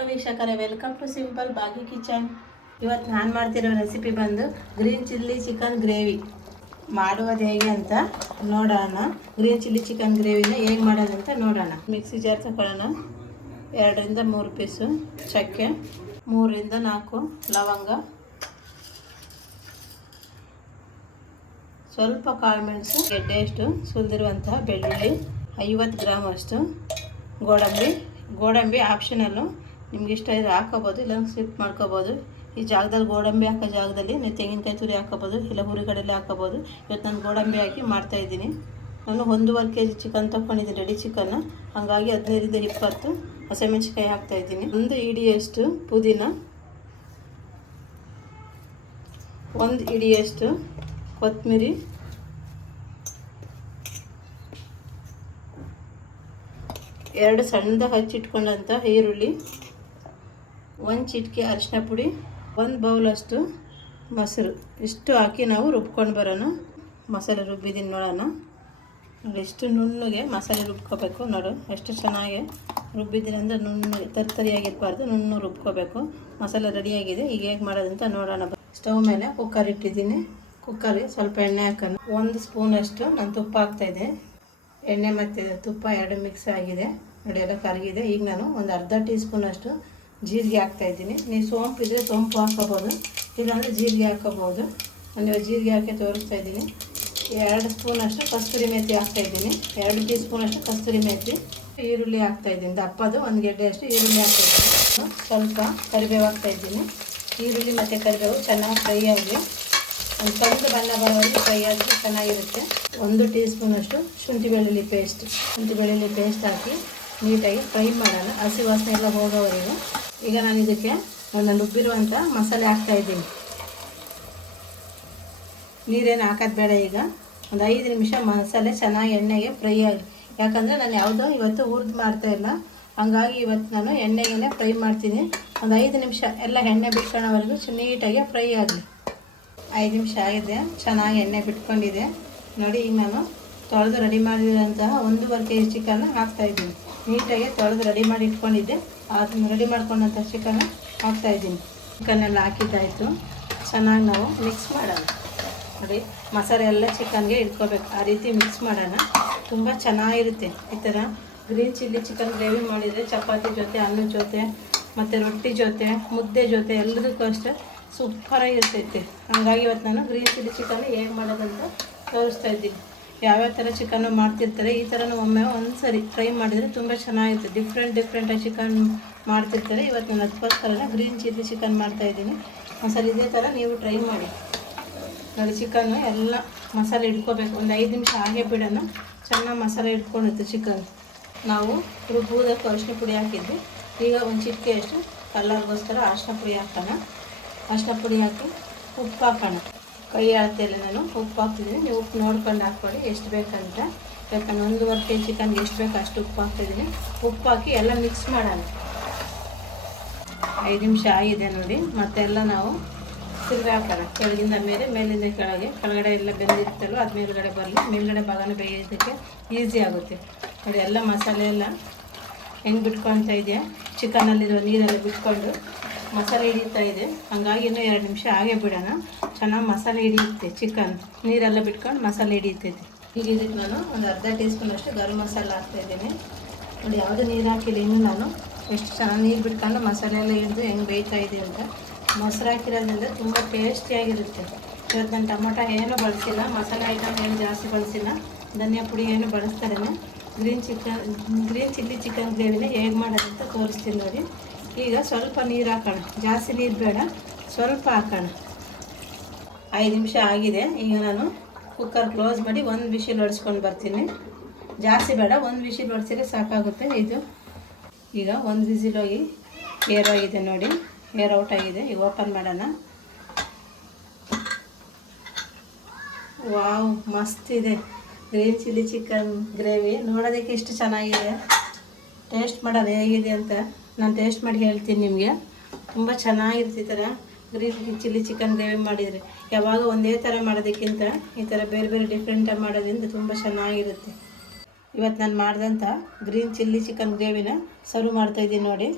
Hello ವೀಕ್ಷಕರೇ welcome to simple Bagi kitchen ಇವತ್ತು ನಾನು ಮಾಡ್ತಿರೋ ರೆಸಿಪಿ ಬಂದು ಗ್ರೀನ್ ಚಿಲ್ಲಿ ಚಿಕನ್ ಗ್ರೇವಿ ಮಾಡುವುದು ಹೇಗೆ ಅಂತ ನೋಡೋಣ. ಗ್ರೀನ್ ಚಿಲ್ಲಿ ಚಿಕನ್ ಗ್ರೇವಿನ ಹೇಗೆ ಅಂತ ನೋಡೋಣ. ಮಿಕ್ಸಿ ಜಾರ್ ತಗೊಳ್ಳೋಣ ಎರಡರಿಂದ ಮೂರು ಪೀಸು ಚಕ್ಕೆ, ಮೂರರಿಂದ ನಾಲ್ಕು ಲವಂಗ. ಸ್ವಲ್ಪ ಕಾಳು ಮೆಣಸು, ಗೆಡ್ಡೆ ಅಷ್ಟು, ಸುಲಿದಿರುವಂತಹ ಬೆಳ್ಳುಳ್ಳಿ, ಐವತ್ತು ಗ್ರಾಮ್ ಅಷ್ಟು ಗೋಡಂಬಿ. ಗೋಡಂಬಿ ಆಪ್ಷನಲ್ಲು ನಿಮ್ಗೆ ಇಷ್ಟ ಇದ್ರೆ ಹಾಕೋಬೋದು ಇಲ್ಲ ಸ್ಲಿಪ್ ಮಾಡ್ಕೋಬೋದು. ಈ ಜಾಗದಲ್ಲಿ ಗೋಡಂಬಿ ಹಾಕೋ ಜಾಗದಲ್ಲಿ, ನೀವು ತೆಂಗಿನಕಾಯಿ ತುರಿ ಹಾಕೋಬೋದು ಇಲ್ಲ ಹುರಿಗಡಲೆ ಹಾಕೋಬೋದು ಇವತ್ತು ನಾನು ಗೋಡಂಬಿ ಹಾಕಿ ಮಾಡ್ತಾಯಿದ್ದೀನಿ ನಾನು ಒಂದೂವರೆ ಕೆ ಜಿ ಚಿಕನ್ ತೊಗೊಂಡಿದ್ದೀನಿ ರೆಡಿ ಚಿಕನ್ ಹಾಗಾಗಿ ಹದಿನೈದರಿಂದ ಇಪ್ಪತ್ತು ಹಸಿಮೆಣ್ಸಿಕಾಯಿ ಹಾಕ್ತಾಯಿದ್ದೀನಿ ಒಂದು ಇಡಿಯಷ್ಟು ಪುದೀನ. ಒಂದು ಇಡಿಯಷ್ಟು ಕೊತ್ತಂಬರಿ. ಎರಡು ಸಣ್ಣದ ಹಚ್ಚಿಟ್ಕೊಂಡಂಥ ಈರುಳ್ಳಿ. ಒಂದು ಚಿಟಿಕೆ ಅರಿಶಿನ ಪುಡಿ, ಒಂದು ಬೌಲಷ್ಟು ಮೊಸರು. ಇಷ್ಟು ಹಾಕಿ ನಾವು ರುಬ್ಕೊಂಡು ಬರೋಣ ಮಸಾಲೆ ರುಬ್ಬಿದ್ದೀನಿ ನೋಡೋಣ. ನೋಡಿ ಎಷ್ಟು ನುಣ್ಣಗೆ ಮಸಾಲೆ ರುಬ್ಕೋಬೇಕು ನೋಡು. ಎಷ್ಟು ಚೆನ್ನಾಗಿ ರುಬ್ಬಿದ್ದೀನಿ ಅಂದರೆ ನುಣ್ಣಗೆ ತರ್ತರಿಯಾಗಿರಬಾರ್ದು ನುಣ್ಣು ರುಬ್ಕೋಬೇಕು. ಮಸಾಲೆ ರೆಡಿಯಾಗಿದೆ ಈಗ ಹೇಗೆ ಮಾಡೋದಂತ ನೋಡೋಣ. ಸ್ಟವ್ ಮೇಲೆ ಕುಕ್ಕರ್ ಇಟ್ಟಿದ್ದೀನಿ. ಕುಕ್ಕರ್ಗೆ ಸ್ವಲ್ಪ ಎಣ್ಣೆ ಹಾಕೋಣ. ಒಂದು ಸ್ಪೂನಷ್ಟು ನಾನು ತುಪ್ಪ ಹಾಕ್ತಾಯಿದ್ದೆ ಎಣ್ಣೆ ಮತ್ತು ತುಪ್ಪ ಎರಡು ಮಿಕ್ಸ್ ಆಗಿದೆ. ನೋಡಿ, ಎಲ್ಲ ಕರಗಿದೆ. ಈಗ ನಾನು ಒಂದು ಅರ್ಧ ಟೀ ಸ್ಪೂನಷ್ಟು ಜೀರಿಗೆ ಹಾಕ್ತಾಯಿದ್ದೀನಿ ನೀವು ಸೋಂಪು ಇದ್ದರೆ ಸೋಂಪು ಹಾಕೋಬೋದು ಇಲ್ಲಾಂದರೆ ಜೀರಿಗೆ ಹಾಕೋಬೋದು ನಾನು ಜೀರಿಗೆ ಹಾಕಿ ತೋರಿಸ್ತಾ ಇದ್ದೀನಿ. ಎರಡು ಸ್ಪೂನಷ್ಟು ಕಸ್ತೂರಿ ಮೇಥಿ ಹಾಕ್ತಾಯಿದ್ದೀನಿ ಎರಡು ಟೀ ಸ್ಪೂನಷ್ಟು ಕಸ್ತೂರಿ ಮೇಥಿ ಈರುಳ್ಳಿ ಹಾಕ್ತಾಯಿದ್ದೀನಿ ದಪ್ಪದು ಒಂದು ಗೆಡ್ಡೆ ಅಷ್ಟು ಈರುಳ್ಳಿ ಹಾಕ್ತಾಯಿದ್ದೀನಿ ಸ್ವಲ್ಪ ಕರಿಬೇವು ಹಾಕ್ತಾಯಿದ್ದೀನಿ ಈರುಳ್ಳಿ ಮತ್ತು ಕರಿಬೇವು ಚೆನ್ನಾಗಿ ಫ್ರೈ ಆಗಿ, ಒಂದು ಕಂದು ಬಣ್ಣ ಬರೋವರೆಗೆ ಫ್ರೈ ಆದರೆ ಚೆನ್ನಾಗಿರುತ್ತೆ. ಒಂದು ಟೀ ಸ್ಪೂನಷ್ಟು ಶುಂಠಿ ಬೆಳ್ಳುಳ್ಳಿ ಪೇಸ್ಟ್. ಶುಂಠಿ ಬೆಳ್ಳುಳ್ಳಿ ಪೇಸ್ಟ್ ಹಾಕಿ ನೀಟಾಗಿ ಫ್ರೈ ಮಾಡೋಣ. ಹಸಿ ವಾಸನೆ ಎಲ್ಲ ಹೋಗೋವರೆಗೂ. ಈಗ ನಾನು ಇದಕ್ಕೆ ನಾನು ರುಬ್ಬಿರುವಂಥ ಮಸಾಲೆ ಹಾಕ್ತಾಯಿದ್ದೀನಿ ನೀರೇನು ಹಾಕೋದು ಬೇಡ ಈಗ. ಒಂದು ಐದು ನಿಮಿಷ ಮಸಾಲೆ ಚೆನ್ನಾಗಿ ಎಣ್ಣೆಗೆ ಫ್ರೈ ಆಗಲಿ ಯಾಕಂದರೆ ನಾನು ಯಾವುದೋ ಇವತ್ತು ಹುರಿದು ಮಾಡ್ತಾಯಿಲ್ಲ ಹಂಗಾಗಿ ಇವತ್ತು ನಾನು ಎಣ್ಣೆಗೇನೆ ಫ್ರೈ ಮಾಡ್ತೀನಿ. ಒಂದು ಐದು ನಿಮಿಷ ಎಲ್ಲ ಎಣ್ಣೆ ಬಿಟ್ಕೊಳ್ಳೋವರೆಗೂ ನೀಟಾಗಿ ಫ್ರೈ ಆಗಲಿ. ಐದು ನಿಮಿಷ ಆಗಿದೆ. ಚೆನ್ನಾಗಿ ಎಣ್ಣೆ ಬಿಟ್ಕೊಂಡಿದೆ. ನೋಡಿ, ಈಗ ನಾನು ತೊಳೆದು ರೆಡಿ ಮಾಡಿರೋಂತಹ ಒಂದೂವರೆ ಕೆ ಜಿ ಚಿಕನ್ನ ಹಾಕ್ತಾಯಿದ್ದೀನಿ ನೀಟಾಗಿ ತೊಳೆದು ರೆಡಿ ಮಾಡಿ ಇಟ್ಕೊಂಡಿದ್ದೆ. ಅದನ್ನು ರೆಡಿ ಮಾಡ್ಕೊಂಡಂಥ ಚಿಕನ್ ಹಾಕ್ತಾಯಿದ್ದೀನಿ ಚಿಕನ್ನೆಲ್ಲ ಹಾಕಿದ್ದಾಯಿತು ಚೆನ್ನಾಗಿ ನಾವು ಮಿಕ್ಸ್ ಮಾಡೋಣ. ನೋಡಿ, ಮಸಾಲೆ ಎಲ್ಲ ಚಿಕನ್ಗೆ ಇಟ್ಕೋಬೇಕು. ಆ ರೀತಿ ಮಿಕ್ಸ್ ಮಾಡೋಣ. ತುಂಬ ಚೆನ್ನಾಗಿರುತ್ತೆ. ಈ ಥರ ಗ್ರೀನ್ ಚಿಲ್ಲಿ ಚಿಕನ್ ಗ್ರೇವಿ ಮಾಡಿದರೆ ಚಪಾತಿ ಜೊತೆ ಅನ್ನದ ಜೊತೆ, ಮತ್ತು ರೊಟ್ಟಿ ಜೊತೆ, ಮುದ್ದೆ ಜೊತೆ ಎಲ್ಲದಕ್ಕೂ ಅಷ್ಟೇ ಸೂಪರಾಗಿರ್ತೈತೆ ಹಾಗಾಗಿ ಇವತ್ತು ನಾನು ಗ್ರೀನ್ ಚಿಲ್ಲಿ ಚಿಕನ್ ಹೇಗೆ ಮಾಡೋದಂತ ತೋರಿಸ್ತಾ ಇದ್ದೀನಿ. ಯಾವ್ಯಾವ ಥರ ಚಿಕನ್ನು ಮಾಡ್ತಿರ್ತಾರೆ, ಈ ಥರನೂ ಒಮ್ಮೆ ಒಂದು ಸರಿ ಟ್ರೈ ಮಾಡಿದರೆ ತುಂಬ ಚೆನ್ನಾಗಿರುತ್ತೆ. ಡಿಫ್ರೆಂಟ್ ಡಿಫ್ರೆಂಟಾಗಿ ಚಿಕನ್ ಮಾಡ್ತಿರ್ತಾರೆ. ಇವತ್ತು ನಾನು ಅದಕ್ಕೋಸ್ಕರ ಗ್ರೀನ್ ಚಿಲ್ಲಿ ಚಿಕನ್ ಮಾಡ್ತಾಯಿದ್ದೀನಿ ಒಂದ್ಸರಿ ಇದೇ ಥರ ನೀವು ಟ್ರೈ ಮಾಡಿ. ನೋಡಿ ಚಿಕನ್ನು ಎಲ್ಲ ಮಸಾಲೆ ಇಟ್ಕೋಬೇಕು ಒಂದು ಐದು ನಿಮಿಷ ಹಾಗೆ ಬಿಡೋಣ. ಚೆನ್ನಾಗಿ ಮಸಾಲೆ ಇಟ್ಕೊಂಡಿತ್ತು ಚಿಕನ್ ನಾವು ರುಬ್ಬುವುದಕ್ಕೆ ಅರಿಶಿನ ಪುಡಿ ಹಾಕಿದ್ವಿ. ಈಗ ಒಂದು ಚಿಟಿಕೆಯಷ್ಟು ಕಲ್ಲರ್ಗೋಸ್ಕರ ಅರಿಶಿನ ಪುಡಿ ಹಾಕೋಣ. ಅರಿಶಿನ ಪುಡಿ ಹಾಕಿ ಉಪ್ಪು ಹಾಕೋಣ. ಕೈ ಅಳತೆಯಲ್ಲಿ ನಾನು ಉಪ್ಪು ಹಾಕ್ತಿದ್ದೀನಿ. ನೀವು ಉಪ್ಪು ನೋಡ್ಕೊಂಡು ಹಾಕ್ಕೊಳ್ಳಿ, ಎಷ್ಟು ಬೇಕಂತ. ಯಾಕಂದ್ರೆ ಒಂದೂವರೆ ಕೆ ಜಿ ಚಿಕನ್ಗೆ ಎಷ್ಟು ಬೇಕು ಅಷ್ಟು ಉಪ್ಪು ಹಾಕ್ತಿದ್ದೀನಿ. ಉಪ್ಪು ಹಾಕಿ ಎಲ್ಲ ಮಿಕ್ಸ್ ಮಾಡೋಣ. ಐದು ನಿಮಿಷ ಆಗಿದೆ ನೋಡಿ. ಮತ್ತೆಲ್ಲ ನಾವು ತಿರುಗಿ ಹಾಕೋಣ. ಕೆಳಗಿಂದ ಮೇಲೆ, ಮೇಲಿಂದ ಕೆಳಗೆ. ಕೆಳಗಡೆ ಎಲ್ಲ ಬೆಂದಿರ್ತಲ್ಲ ಅದು ಮೇಲುಗಡೆ ಬರಲಿ. ಮೇಲುಗಡೆ ಭಾಗನ ಬೇಯೋದಕ್ಕೆ ಈಸಿ ಆಗುತ್ತೆ. ನೋಡಿ, ಎಲ್ಲ ಮಸಾಲೆ ಎಲ್ಲ ಹೆಂಗೆ ಬಿಟ್ಕೊಳ್ತಾ ಇದೆಯಾ? ಚಿಕನಲ್ಲಿರೋ ನೀರೆಲ್ಲ ಬಿಟ್ಕೊಂಡು ಮಸಾಲೆ ಹಿಡಿತಾ ಇದೆ. ಹಂಗಾಗಿ ಇನ್ನೂ ಎರಡು ನಿಮಿಷ ಹಾಗೆ ಬಿಡೋಣ. ಚೆನ್ನಾಗಿ ಮಸಾಲೆ ಹಿಡಿಯುತ್ತೆ ಚಿಕನ್ ನೀರೆಲ್ಲ ಬಿಟ್ಕೊಂಡು ಮಸಾಲೆ ಹಿಡಿಯುತ್ತೈತೆ ಈಗ ಇದಕ್ಕೆ ನಾನು ಒಂದು ಅರ್ಧ ಟೀ ಸ್ಪೂನಷ್ಟು ಗರಂ ಮಸಾಲ ಹಾಕ್ತಾಯಿದ್ದೀನಿ ನೋಡಿ, ಯಾವುದೇ ನೀರು ಹಾಕಿಲ್ಲ ಇನ್ನು ನಾನು. ಎಷ್ಟು ಚೆನ್ನಾಗಿ ನೀರು ಬಿಟ್ಕೊಂಡು ಮಸಾಲೆ ಎಲ್ಲ ಹಿಡಿದು ಹೆಂಗೆ ಬೇಯ್ತಾ ಇದೆ ಅಂತ. ಮೊಸರು ಹಾಕಿರೋದ್ರಿಂದ ತುಂಬ ಟೇಸ್ಟಿಯಾಗಿರುತ್ತೆ ಇವತ್ತು ನಾನು ಟೊಮೊಟೊ ಏನೂ ಬಳಸಿಲ್ಲ, ಮಸಾಲೆ ಐಟಮ್ ಏನು ಜಾಸ್ತಿ ಬಳಸಿಲ್ಲ. ಧನಿಯಾ ಪುಡಿ ಏನು ಬಳಸ್ತಾರೆ green chicken green chilli chicken ಗ್ರೇವಿನ ಹೇಗೆ ಮಾಡೋದಂತ ತೋರಿಸ್ತೀನಿ ನೋಡಿ. ಈಗ ಸ್ವಲ್ಪ ನೀರು ಹಾಕೋಣ. ಜಾಸ್ತಿ ನೀರು ಬೇಡ, ಸ್ವಲ್ಪ ಹಾಕೋಣ. ಐದು ನಿಮಿಷ ಆಗಿದೆ. ಈಗ ನಾನು ಕುಕ್ಕರ್ ಕ್ಲೋಸ್ ಮಾಡಿ ಒಂದು ವಿಶಿಲ್ ಹೊಡ್ಸ್ಕೊಂಡು ಬರ್ತೀನಿ. ಜಾಸ್ತಿ ಬೇಡ, ಒಂದು ವಿಶಿಲ್ ಹೊಡೆಸಿದ್ರೆ ಸಾಕಾಗುತ್ತೆ. ಇದು ಈಗ ಒಂದು ಬಿಸಿಲೋಗಿ ಏರ್ ಆಗಿದೆ ನೋಡಿ. ಏರ್ ಔಟ್ ಆಗಿದೆ. ಈಗ ಓಪನ್ ಮಾಡೋಣ. ವಾವ್ ಮಸ್ತ್ ಇದೆ. ಗ್ರೀನ್ ಚಿಲ್ಲಿ ಚಿಕನ್ ಗ್ರೇವಿ ನೋಡೋದಕ್ಕೆ ಎಷ್ಟು ಚೆನ್ನಾಗಿದೆ. ಟೇಸ್ಟ್ ಮಾಡೋದು ಹೇಗಿದೆ ಅಂತ ನಾನು ಟೇಸ್ಟ್ ಮಾಡಿ ಹೇಳ್ತೀನಿ ನಿಮಗೆ. ತುಂಬ ಥರ ಗ್ರೀನ್ ಚಿಲ್ಲಿ ಚಿಕನ್ ಗ್ರೇವಿ ಮಾಡಿದರೆ ಯಾವಾಗ ಒಂದೇ ಥರ ಮಾಡೋದಕ್ಕಿಂತ ಈ ಥರ ಬೇರೆ ಬೇರೆ ಡಿಫ್ರೆಂಟಾಗಿ ಮಾಡೋದ್ರಿಂದ ತುಂಬ ಚೆನ್ನಾಗಿರುತ್ತೆ. ಇವತ್ತು ನಾನು ಮಾಡಿದಂಥ ಗ್ರೀನ್ ಚಿಲ್ಲಿ ಚಿಕನ್ ಗ್ರೇವಿನ ಸರ್ವ್ ಮಾಡ್ತಾಯಿದ್ದೀನಿ ನೋಡಿ.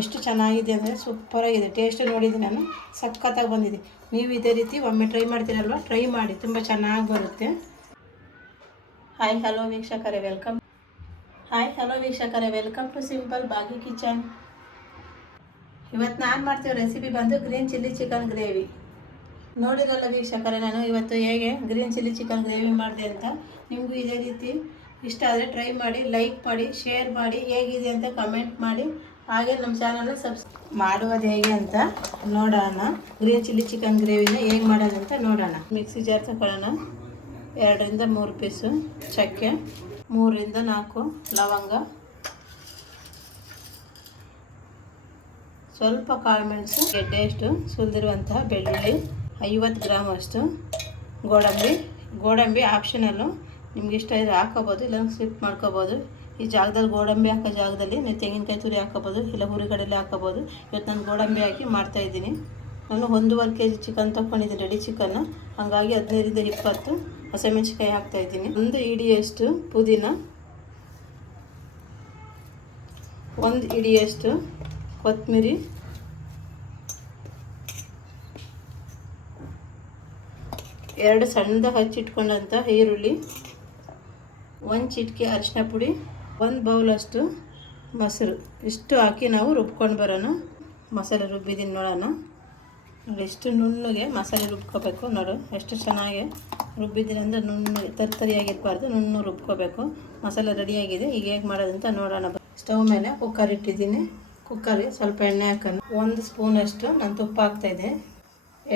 ಎಷ್ಟು ಚೆನ್ನಾಗಿದೆ ಅಂದರೆ ಸೂಪರಾಗಿದೆ ಟೇಸ್ಟ್ ನೋಡಿದ್ದೀನಿ ನಾನು ಸಖತ್ತಾಗಿ ಬಂದಿದೆ. ನೀವು ಇದೇ ರೀತಿ ಒಮ್ಮೆ ಟ್ರೈ ಮಾಡ್ತೀರಲ್ವ? ಟ್ರೈ ಮಾಡಿ. ತುಂಬ ಚೆನ್ನಾಗಿ ಬರುತ್ತೆ. ಹಾಯ್ ಹಲೋ ವೀಕ್ಷಕರೇ ವೆಲ್ಕಮ್ ಹಾಯ್ ಹಲೋ ವೀಕ್ಷಕರೇ ವೆಲ್ಕಮ್ ಟು ಸಿಂಪಲ್ ಬಾಗಿ ಕಿಚನ್ ಇವತ್ತು ನಾನು ಮಾಡ್ತೀವಿ ರೆಸಿಪಿ ಬಂದು ಗ್ರೀನ್ ಚಿಲ್ಲಿ ಚಿಕನ್ ಗ್ರೇವಿ ನೋಡಿರಲ್ಲ ವೀಕ್ಷಕರೇ, ನಾನು ಇವತ್ತು ಹೇಗೆ ಗ್ರೀನ್ ಚಿಲ್ಲಿ ಚಿಕನ್ ಗ್ರೇವಿ ಮಾಡಿದೆ ಅಂತ. ನಿಮಗೂ ಇದೇ ರೀತಿ ಇಷ್ಟ ಆದರೆ ಟ್ರೈ ಮಾಡಿ ಲೈಕ್ ಮಾಡಿ ಶೇರ್ ಮಾಡಿ, ಹೇಗಿದೆ ಅಂತ ಕಮೆಂಟ್ ಮಾಡಿ. ಹಾಗೆ ನಮ್ಮ ಚಾನಲ್ ಸಬ್ಸ್ ಮಾಡುವುದು ಹೇಗೆ ಅಂತ ನೋಡೋಣ. ಗ್ರೀನ್ ಚಿಲ್ಲಿ ಚಿಕನ್ ಗ್ರೇವಿನ ಹೇಗೆ ಮಾಡೋದು ಅಂತ ನೋಡೋಣ. ಮಿಕ್ಸಿ ಜಾರ್ ತಗೊಳ್ಳೋಣ ಎರಡರಿಂದ ಮೂರು ಪೀಸು ಚಕ್ಕೆ, ಮೂರರಿಂದ ನಾಲ್ಕು ಲವಂಗ ಸ್ವಲ್ಪ ಕಾಳುಮೆಣಸು ಗೆಡ್ಡೆ ಅಷ್ಟು, ಸುಲಿದಿರುವಂತಹ ಬೆಳ್ಳುಳ್ಳಿ, ಐವತ್ತು ಗ್ರಾಮ್ ಅಷ್ಟು ಗೋಡಂಬಿ. ಗೋಡಂಬಿ ಆಪ್ಷನಲ್ಲು ನಿಮ್ಗೆ ಇಷ್ಟ ಇದ್ರೆ ಹಾಕೋಬೋದು ಇಲ್ಲ ಸ್ಕಿಪ್ ಮಾಡ್ಕೋಬೋದು. ಈ ಜಾಗದಲ್ಲಿ ಗೋಡಂಬಿ ಹಾಕೋ ಜಾಗದಲ್ಲಿ ನೀವು ತೆಂಗಿನಕಾಯಿ ತುರಿ ಹಾಕೋಬೋದು, ಇಲ್ಲ ಹುರಿಗಡಲೆ ಹಾಕೋಬೋದು. ಇವತ್ತು ನಾನು ಗೋಡಂಬಿ ಹಾಕಿ ಮಾಡ್ತಾಯಿದ್ದೀನಿ ನಾನು ಒಂದೂವರೆ ಕೆ ಜಿ ಚಿಕನ್ ತೊಗೊಂಡಿದ್ದೀನಿ ರೆಡಿ ಚಿಕನ್ನು ಹಾಗಾಗಿ ಹದಿನೈದರಿಂದ ಇಪ್ಪತ್ತು ಹಸಿಮೆಣ್ಸಿಕಾಯಿ ಹಾಕ್ತಾಯಿದ್ದೀನಿ ಒಂದು ಇಡಿಯಷ್ಟು ಪುದೀನ. ಒಂದು ಇಡಿಯಷ್ಟು ಕೊತ್ತಂಬರಿ. ಎರಡು ಸಣ್ಣದ ಹಚ್ಚಿಟ್ಕೊಂಡಂಥ ಈರುಳ್ಳಿ. ಒಂದು ಚಿಟಿಕೆ ಅರಿಶಿನ ಪುಡಿ. ಒಂದು ಬೌಲಷ್ಟು ಮೊಸರು. ಇಷ್ಟು ಹಾಕಿ ನಾವು ರುಬ್ಕೊಂಡು ಬರೋಣ. ಮಸಾಲೆ ರುಬ್ಬಿದ್ದೀನಿ ನೋಡೋಣ. ನೋಡಿ, ಎಷ್ಟು ನುಣ್ಣಗೆ ಮಸಾಲೆ ರುಬ್ಕೋಬೇಕು ನೋಡು. ಎಷ್ಟು ಚೆನ್ನಾಗಿ ರುಬ್ಬಿದ್ದೀನಿ ಅಂದರೆ ನುಣ್ಣಗೆ ತರ್ತರಿಯಾಗಿರಬಾರ್ದು ನುಣ್ಣು ರುಬ್ಕೋಬೇಕು. ಮಸಾಲೆ ರೆಡಿಯಾಗಿದೆ. ಈಗ ಹೇಗೆ ಮಾಡೋದಂತ ನೋಡೋಣ. ಸ್ಟವ್ ಮೇಲೆ ಕುಕ್ಕರ್ ಇಟ್ಟಿದ್ದೀನಿ. ಕುಕ್ಕರ್ಗೆ ಸ್ವಲ್ಪ ಎಣ್ಣೆ ಹಾಕೋಣ. ಒಂದು ಸ್ಪೂನಷ್ಟು ನಾನು ತುಪ್ಪ ಹಾಕ್ತಾಯಿದ್ದೆ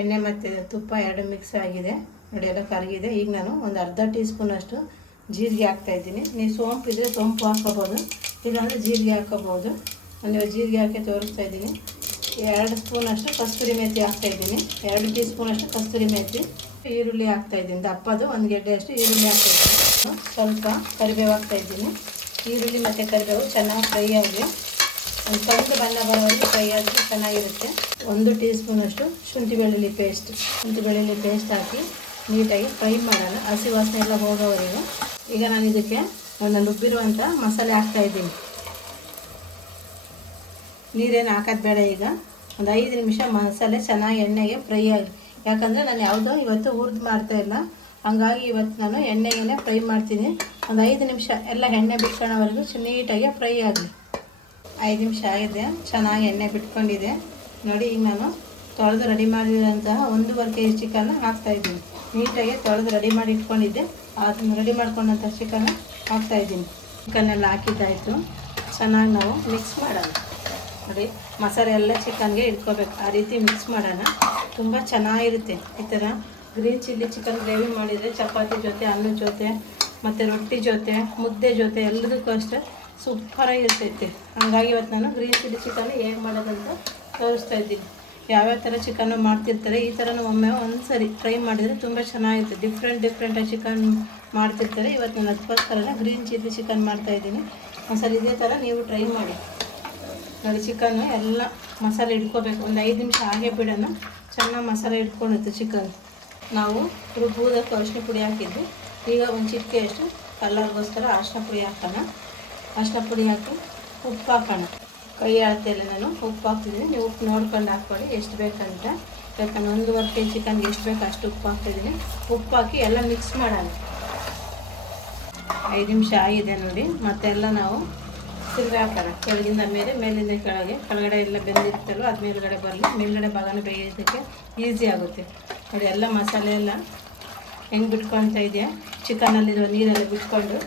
ಎಣ್ಣೆ ಮತ್ತು ತುಪ್ಪ ಎರಡು ಮಿಕ್ಸ್ ಆಗಿದೆ. ನೋಡಿ ಎಲ್ಲ ಕರಗಿದೆ. ಈಗ ನಾನು ಒಂದು ಅರ್ಧ ಟೀ ಸ್ಪೂನಷ್ಟು ಜೀರಿಗೆ ಹಾಕ್ತಾಯಿದ್ದೀನಿ ನೀವು ಸೋಂಪು ಇದ್ದರೆ ಸೋಂಪು ಹಾಕೋಬೋದು. ಇಲ್ಲಾಂದರೆ ಜೀರಿಗೆ ಹಾಕೋಬೋದು. ನಾನು ಜೀರಿಗೆ ಹಾಕಿ ತೋರಿಸ್ತಾ ಇದ್ದೀನಿ. ಎರಡು ಸ್ಪೂನಷ್ಟು ಕಸ್ತೂರಿ ಮೇಥಿ ಹಾಕ್ತಾಯಿದ್ದೀನಿ ಎರಡು ಟೀ ಸ್ಪೂನಷ್ಟು ಕಸ್ತೂರಿ ಮೇಥಿ ಈರುಳ್ಳಿ ಹಾಕ್ತಾಯಿದ್ದೀನಿ ದಪ್ಪದು ಒಂದು ಗೆಡ್ಡೆ ಅಷ್ಟು ಈರುಳ್ಳಿ ಹಾಕ್ತಾಯಿದ್ದೀನಿ ಸ್ವಲ್ಪ ಕರಿಬೇವು ಹಾಕ್ತಾಯಿದ್ದೀನಿ ಈರುಳ್ಳಿ ಮತ್ತು ಕರಿಬೇವು ಚೆನ್ನಾಗಿ ಫ್ರೈ ಆಗಿ ಒಂದು ಕಂದು ಬಣ್ಣ ಬರೋದು ಫ್ರೈ ಆದರೆ ಚೆನ್ನಾಗಿರುತ್ತೆ. ಒಂದು ಟೀ ಸ್ಪೂನಷ್ಟು ಶುಂಠಿ ಬೆಳ್ಳುಳ್ಳಿ ಪೇಸ್ಟ್ ಶುಂಠಿ ಬೆಳ್ಳುಳ್ಳಿ ಪೇಸ್ಟ್ ಹಾಕಿ ನೀಟಾಗಿ ಫ್ರೈ ಮಾಡೋಣ. ಹಸಿ ವಾಸನೆ ಎಲ್ಲ ಹೋಗೋವರೆಗೂ. ಈಗ ನಾನು ಇದಕ್ಕೆ ಒಂದು ರುಬ್ಬಿರುವಂಥ ಮಸಾಲೆ ಹಾಕ್ತಾಯಿದ್ದೀನಿ ನೀರೇನು ಹಾಕೋದು ಬೇಡ ಈಗ. ಒಂದು ಐದು ನಿಮಿಷ ಮಸಾಲೆ ಚೆನ್ನಾಗಿ ಎಣ್ಣೆಗೆ ಫ್ರೈ ಆಗಿ. ಯಾಕಂದರೆ ನಾನು ಯಾವುದೋ ಇವತ್ತು ಹುರಿದು ಮಾಡ್ತಾಯಿಲ್ಲ ಹಂಗಾಗಿ ಇವತ್ತು ನಾನು ಎಣ್ಣೆಗೆ ಫ್ರೈ ಮಾಡ್ತೀನಿ. ಒಂದು ಐದು ನಿಮಿಷ ಎಲ್ಲ ಎಣ್ಣೆ ಬಿಟ್ಕೊಳ್ಳೋವರೆಗೂ ನೀಟಾಗಿ ಫ್ರೈ ಆಗಲಿ. ಐದು ನಿಮಿಷ ಆಗಿದೆ. ಚೆನ್ನಾಗಿ ಎಣ್ಣೆ ಬಿಟ್ಕೊಂಡಿದೆ. ನೋಡಿ, ಈಗ ನಾನು ತೊಳೆದು ರೆಡಿ ಮಾಡಿರೋಂತಹ ಒಂದೂವರೆ ಕೆ ಜಿ ಚಿಕನ್ನ ಹಾಕ್ತಾಯಿದ್ದೀನಿ ನೀಟಾಗಿ ತೊಳೆದು ರೆಡಿ ಮಾಡಿ ಇಟ್ಕೊಂಡಿದ್ದೆ. ಅದನ್ನು ರೆಡಿ ಮಾಡ್ಕೊಂಡಂಥ ಚಿಕನ್ನ ಹಾಕ್ತಾಯಿದ್ದೀನಿ ಚಿಕನ್ನೆಲ್ಲ ಹಾಕಿದ್ದಾಯಿತು ಚೆನ್ನಾಗಿ ನಾವು ಮಿಕ್ಸ್ ಮಾಡೋಣ. ನೋಡಿ ಮಸಾಲೆ ಎಲ್ಲ ಚಿಕನ್ಗೆ ಇಟ್ಕೋಬೇಕು. ಆ ರೀತಿ ಮಿಕ್ಸ್ ಮಾಡೋಣ. ತುಂಬ ಚೆನ್ನಾಗಿರುತ್ತೆ. ಈ ಥರ ಗ್ರೀನ್ ಚಿಲ್ಲಿ ಚಿಕನ್ ಗ್ರೇವಿ ಮಾಡಿದರೆ ಚಪಾತಿ ಜೊತೆ ಅನ್ನದ ಜೊತೆ, ಮತ್ತು ರೊಟ್ಟಿ ಜೊತೆ, ಮುದ್ದೆ ಜೊತೆ ಎಲ್ಲದಕ್ಕೂ ಅಷ್ಟೇ ಸೂಪರಾಗಿರ್ತೈತೆ ಹಾಗಾಗಿ ಇವತ್ತು ನಾನು ಗ್ರೀನ್ ಚಿಲ್ಲಿ ಚಿಕನ್ ಹೇಗೆ ಮಾಡೋದಂತ ತೋರಿಸ್ತಾ ಇದ್ದೀನಿ. ಯಾವ್ಯಾವ ಥರ ಚಿಕನ್ನು ಮಾಡ್ತಿರ್ತಾರೆ, ಈ ಥರನೂ ಒಮ್ಮೆ ಒಂದು ಸರಿ ಟ್ರೈ ಮಾಡಿದರೆ ತುಂಬ ಚೆನ್ನಾಗಿರುತ್ತೆ. ಡಿಫ್ರೆಂಟ್ ಡಿಫ್ರೆಂಟಾಗಿ ಚಿಕನ್ ಮಾಡ್ತಿರ್ತಾರೆ. ಇವತ್ತು ನಾನು ಅದಕ್ಕೋಸ್ಕರ ಗ್ರೀನ್ ಚಿಲ್ಲಿ ಚಿಕನ್ ಮಾಡ್ತಾಯಿದ್ದೀನಿ ಒಂದ್ಸರಿ ಇದೇ ಥರ ನೀವು ಟ್ರೈ ಮಾಡಿ. ನೋಡಿ ಚಿಕನ್ನು ಎಲ್ಲ ಮಸಾಲೆ ಇಟ್ಕೋಬೇಕು ಒಂದು ಐದು ನಿಮಿಷ ಹಾಗೆ ಬಿಡೋಣ. ಚೆನ್ನಾಗಿ ಮಸಾಲೆ ಇಟ್ಕೊಂಡಿತ್ತು ಚಿಕನ್ ನಾವು ರುಬ್ಬುವುದಕ್ಕೆ ಅರಿಶಿನ ಪುಡಿ ಹಾಕಿದ್ವಿ ಈಗ ಒಂದು ಚಿಟಿಕೆಯಷ್ಟು ಕಲ್ಲರ್ಗೋಸ್ಕರ ಅರಿಶಿನ ಪುಡಿ ಹಾಕೋಣ. ಅರಿಶಿನ ಪುಡಿ ಹಾಕಿ ಉಪ್ಪು ಹಾಕೋಣ ಕೈ ಅಳತೆಯಲ್ಲಿ ನಾನು ಉಪ್ಪು ಹಾಕ್ತಿದ್ದೀನಿ ನೀವು ಉಪ್ಪು ನೋಡ್ಕೊಂಡು ಹಾಕ್ಕೊಳ್ಳಿ. ಎಷ್ಟು ಬೇಕಂತ ಯಾಕಂದ್ರೆ ಒಂದೂವರೆ ಕೆ ಜಿ ಚಿಕನ್ಗೆ ಎಷ್ಟು ಬೇಕು ಅಷ್ಟು ಉಪ್ಪು ಹಾಕ್ತಿದ್ದೀನಿ. ಉಪ್ಪು ಹಾಕಿ ಎಲ್ಲ ಮಿಕ್ಸ್ ಮಾಡೋಣ. ಐದು ನಿಮಿಷ ಆಗಿದೆ ನೋಡಿ. ಮತ್ತೆಲ್ಲ ನಾವು ತಿರುಗಿ ಹಾಕೋಣ. ಕೆಳಗಿಂದ ಮೇಲೆ, ಮೇಲಿಂದ ಕೆಳಗೆ. ಕೆಳಗಡೆ ಎಲ್ಲ ಬೆಂದಿರ್ತಲ್ಲೋ ಅದು ಮೇಲುಗಡೆ ಬರಲಿ. ಮೇಲುಗಡೆ ಭಾಗನ ಬೇಯೋದಕ್ಕೆ ಈಸಿ ಆಗುತ್ತೆ. ನೋಡಿ, ಎಲ್ಲ ಮಸಾಲೆ ಎಲ್ಲ ಹೆಂಗೆ ಬಿಟ್ಕೊಳ್ತಾ ಇದೆಯಾ? ಚಿಕನಲ್ಲಿರೋ ನೀರೆಲ್ಲ ಬಿಟ್ಕೊಂಡು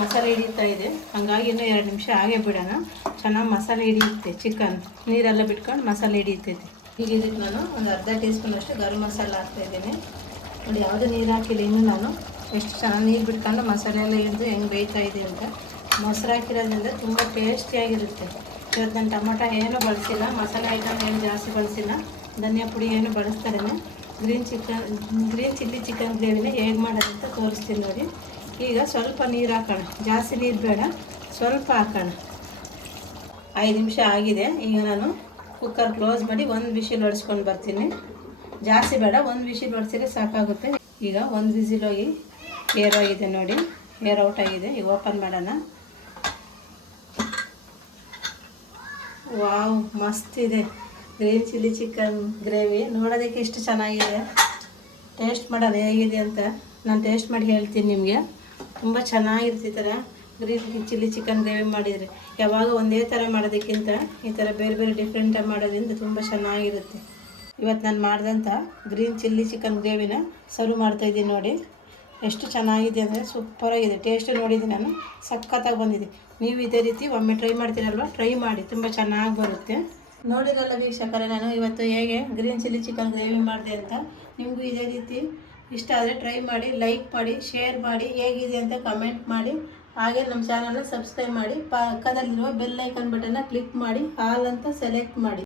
ಮಸಾಲೆ ಹಿಡಿತಾ ಇದೆ. ಹಾಗಾಗಿ ಇನ್ನೂ ಎರಡು ನಿಮಿಷ ಹಾಗೆ ಬಿಡೋಣ. ಚೆನ್ನಾಗಿ ಮಸಾಲೆ ಹಿಡಿಯುತ್ತೆ, ಚಿಕನ್. ನೀರೆಲ್ಲ ಬಿಟ್ಕೊಂಡು ಮಸಾಲೆ ಹಿಡಿಯುತ್ತೈತೆ ಈಗ ಇದಕ್ಕೆ ನಾನು ಒಂದು ಅರ್ಧ ಟೀ ಸ್ಪೂನಷ್ಟು ಗರಂ ಮಸಾಲ ಹಾಕ್ತಾಯಿದ್ದೀನಿ ನೋಡಿ, ಯಾವುದೇ ನೀರು ಹಾಕಿಲ್ಲ ಇನ್ನೂ ನಾನು. ಎಷ್ಟು ಚೆನ್ನಾಗಿ ನೀರು ಬಿಟ್ಕೊಂಡು ಮಸಾಲೆ ಎಲ್ಲ ಹಿಡಿದು ಹೆಂಗೆ ಬೇಯ್ತಾ ಇದೆ ಅಂತ. ಮೊಸರು ಹಾಕಿರೋದ್ರಿಂದ ತುಂಬ ಟೇಸ್ಟಿಯಾಗಿರುತ್ತೆ. ಇವತ್ತು ನಾನು ಟೊಮೊಟೊ ಏನೂ ಬಳಸಿಲ್ಲ. ಮಸಾಲೆ ಐಟಮ್ ಏನು ಜಾಸ್ತಿ ಬಳಸಿಲ್ಲ. ಧನಿಯಾ ಪುಡಿ ಏನು ಬಳಸ್ತಾರೆ green chicken, green chilli chicken ಗ್ರೇವಿನ ಹೇಗೆ ಮಾಡೋದಂತ ತೋರಿಸ್ತೀನಿ ನೋಡಿ. ಈಗ ಸ್ವಲ್ಪ ನೀರು ಹಾಕೋಣ. ಜಾಸ್ತಿ ನೀರು ಬೇಡ, ಸ್ವಲ್ಪ ಹಾಕೋಣ. ಐದು ನಿಮಿಷ ಆಗಿದೆ. ಈಗ ನಾನು ಕುಕ್ಕರ್ ಕ್ಲೋಸ್ ಮಾಡಿ ಒಂದು ವಿಷಿಲ್ ಹೊಡ್ಸ್ಕೊಂಡು ಬರ್ತೀನಿ. ಜಾಸ್ತಿ ಬೇಡ, ಒಂದು ವಿಷಿಲ್ ಹೊಡ್ಸಿದ್ರೆ ಸಾಕಾಗುತ್ತೆ. ಈಗ ಒಂದು ವಿಸಿಲ್ ಹೋಗಿ ಏರ್ ಆಗಿದೆ ನೋಡಿ. ಏರ್ ಔಟ್ ಆಗಿದೆ. ಈಗ ಓಪನ್ ಮಾಡೋಣ. ವಾವ್, ಮಸ್ತ್ ಇದೆ. ಗ್ರೀನ್ ಚಿಲ್ಲಿ ಚಿಕನ್ ಗ್ರೇವಿ ನೋಡೋದಕ್ಕೆ ಎಷ್ಟು ಚೆನ್ನಾಗಿದೆ. ಟೇಸ್ಟ್ ಮಾಡೋದು ಹೇಗಿದೆ ಅಂತ ನಾನು ಟೇಸ್ಟ್ ಮಾಡಿ ಹೇಳ್ತೀನಿ ನಿಮಗೆ. ತುಂಬ ಚೆನ್ನಾಗಿರುತ್ತೆ ಈ ಗ್ರೀನ್ ಚಿಲ್ಲಿ ಚಿಕನ್ ಗ್ರೇವಿ ಮಾಡಿದರೆ. ಯಾವಾಗ ಒಂದೇ ಥರ ಮಾಡೋದಕ್ಕಿಂತ ಈ ಥರ ಬೇರೆ ಬೇರೆ ಡಿಫ್ರೆಂಟಾಗಿ ಮಾಡೋದ್ರಿಂದ ತುಂಬ ಚೆನ್ನಾಗಿರುತ್ತೆ. ಇವತ್ತು ನಾನು ಮಾಡಿದಂಥ ಗ್ರೀನ್ ಚಿಲ್ಲಿ ಚಿಕನ್ ಗ್ರೇವಿನ ಸರ್ವ್ ಮಾಡ್ತಾಯಿದ್ದೀನಿ ನೋಡಿ. ಎಷ್ಟು ಚೆನ್ನಾಗಿದೆ ಅಂದರೆ ಸೂಪರಾಗಿದೆ ಟೇಸ್ಟ್ ನೋಡಿದ್ದೀನಿ ನಾನು ಸಖತ್ತಾಗಿ ಬಂದಿದೆ. ನೀವು ಇದೇ ರೀತಿ ಒಮ್ಮೆ ಟ್ರೈ ಮಾಡ್ತೀರಲ್ವ? ಟ್ರೈ ಮಾಡಿ. ತುಂಬ ಚೆನ್ನಾಗಿ ಬರುತ್ತೆ. ನೋಡಿರಲ್ಲ ವೀಕ್ಷಕರೇ, ನಾನು ಇವತ್ತು ಹೇಗೆ ಗ್ರೀನ್ ಚಿಲ್ಲಿ ಚಿಕನ್ ಗ್ರೇವಿ ಮಾಡಿದೆ ಅಂತ. ನಿಮಗೂ ಇದೇ ರೀತಿ ಇಷ್ಟ ಆದರೆ ಟ್ರೈ ಮಾಡಿ ಲೈಕ್ ಮಾಡಿ ಶೇರ್ ಮಾಡಿ, ಹೇಗಿದೆ ಅಂತ ಕಮೆಂಟ್ ಮಾಡಿ. ಹಾಗೆ ನಮ್ಮ ಚಾನಲ್ನ ಸಬ್ಸ್ಕ್ರೈಬ್ ಮಾಡಿ. ಪಕ್ಕದಲ್ಲಿರುವ ಬೆಲ್ ಐಕನ್ ಬಟನ್ನ ಕ್ಲಿಕ್ ಮಾಡಿ. ಹಾಲ್ ಅಂತ ಸೆಲೆಕ್ಟ್ ಮಾಡಿ.